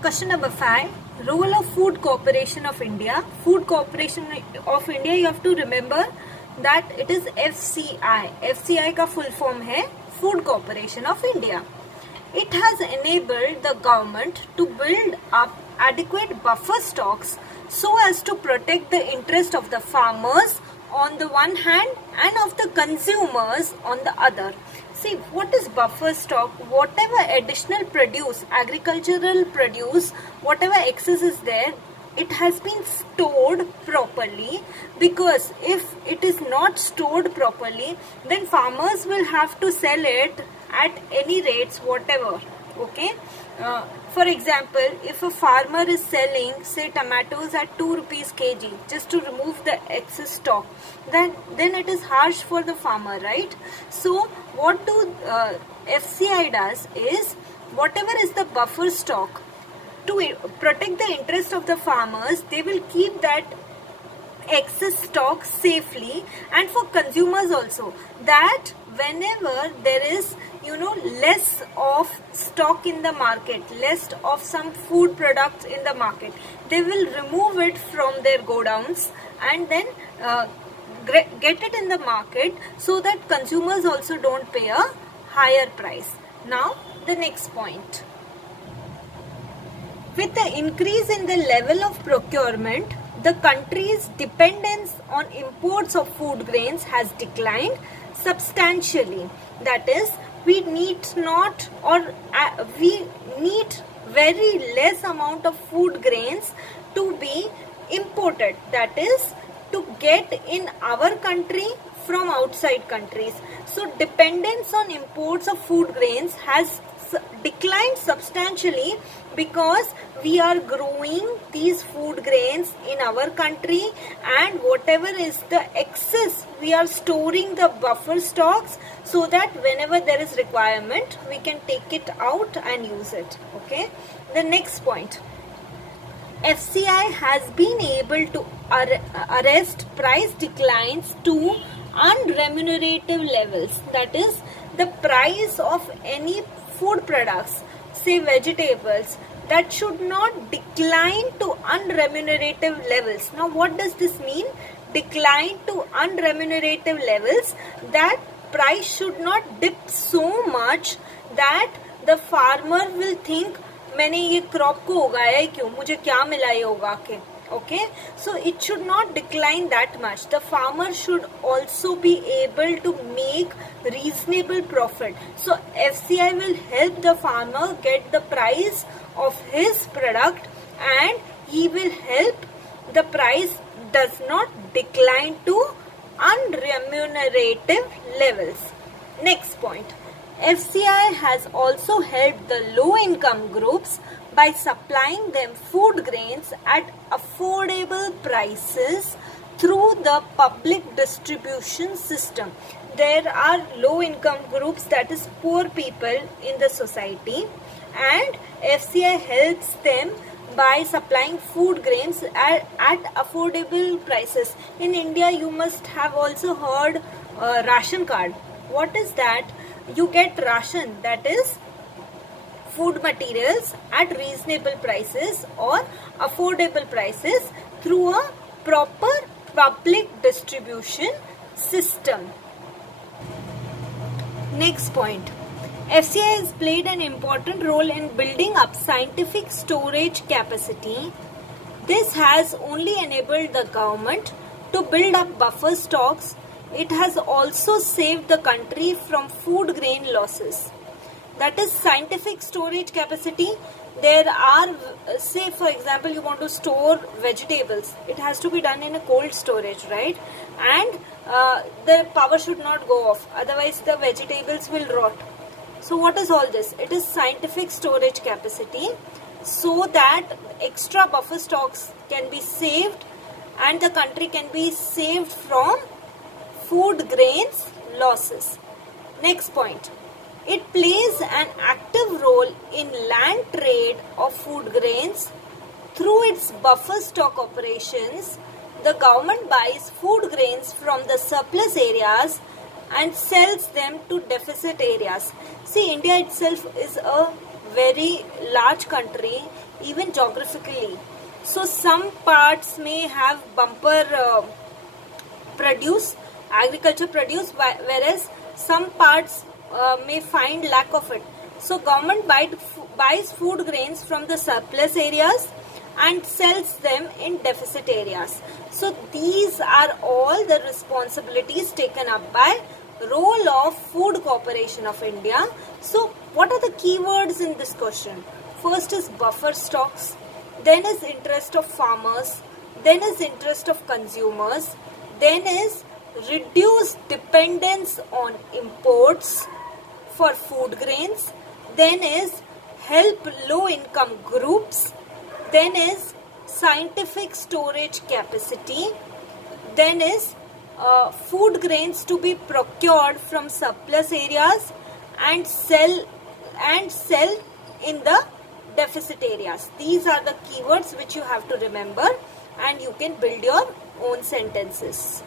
Question number 5. Role of Food Corporation of India. Food Corporation of India, you have to remember that it is FCI. FCI का full form है Food Corporation of India. It has enabled the government to build up adequate buffer stocks so as to protect the interest of the farmers on the one hand and of the consumers on the other. See, what is buffer stock? Whatever additional produce, agricultural produce, whatever excess is there, it has been stored properly, because if it is not stored properly, then farmers will have to sell it at any rates, whatever. Okay. For example, if a farmer is selling, say, tomatoes at 2 rupees kg just to remove the excess stock, then it is harsh for the farmer, right? So what FCI does is, whatever is the buffer stock, to protect the interest of the farmers, they will keep that excess stock safely, and for consumers also, that whenever there is less of stock in the market, less of some food products in the market, they will remove it from their godowns and then get it in the market, so that consumers also don't pay a higher price. Now the next point. With the increase in the level of procurement, the country's dependence on imports of food grains has declined substantially. That is, we need very less amount of food grains to be imported. That is, to get in our country from outside countries. So dependence on imports of food grains has declined substantially, because we are growing these food grains in our country, and whatever is the excess, we are storing the buffer stocks, so that whenever there is requirement, we can take it out and use it. Okay. The next point. FCI has been able to arrest price declines to unremunerative levels. That is, the price of any food products, say vegetables, that should not decline to unremunerative levels. Now what does this mean? Decline to unremunerative levels, that price should not dip so much that the farmer will think, मैंने ये crop को उगाया ही क्यों, मुझे क्या मिला ये उगा के. Okay, so it should not decline that much. The farmer should also be able to make reasonable profit. So FCI will help the farmer get the price of his product, and he will help the price does not decline to unremunerative levels. Next point. FCI has also helped the low-income groups by supplying them food grains at affordable prices through the public distribution system. There are low-income groups, that is poor people in the society, and FCI helps them by supplying food grains at affordable prices. In India, you must have also heard ration card. What is that? You get ration, that is food materials at reasonable prices or affordable prices through a proper public distribution system. Next point. FCI has played an important role in building up scientific storage capacity. This has only enabled the government to build up buffer stocks. It has also saved the country from food grain losses. That is scientific storage capacity. There are, say for example, you want to store vegetables. It has to be done in a cold storage, right? And the power should not go off. Otherwise the vegetables will rot. So what is all this? It is scientific storage capacity, so that extra buffer stocks can be saved and the country can be saved from food grains losses. Next point. It plays an active role in land trade of food grains. Through its buffer stock operations, the government buys food grains from the surplus areas and sells them to deficit areas. See, India itself is a very large country. even geographically. So some parts may have bumper produce, agriculture produce, whereas some parts may find lack of it. So government buys food grains from the surplus areas and sells them in deficit areas. So these are all the responsibilities taken up by role of Food Corporation of India. So what are the keywords in this question? First is buffer stocks, then is interest of farmers, then is interest of consumers, then is reduce dependence on imports for food grains, then is help low income groups, then is scientific storage capacity, then is food grains to be procured from surplus areas and sell in the deficit areas. These are the keywords which you have to remember, and you can build your own sentences.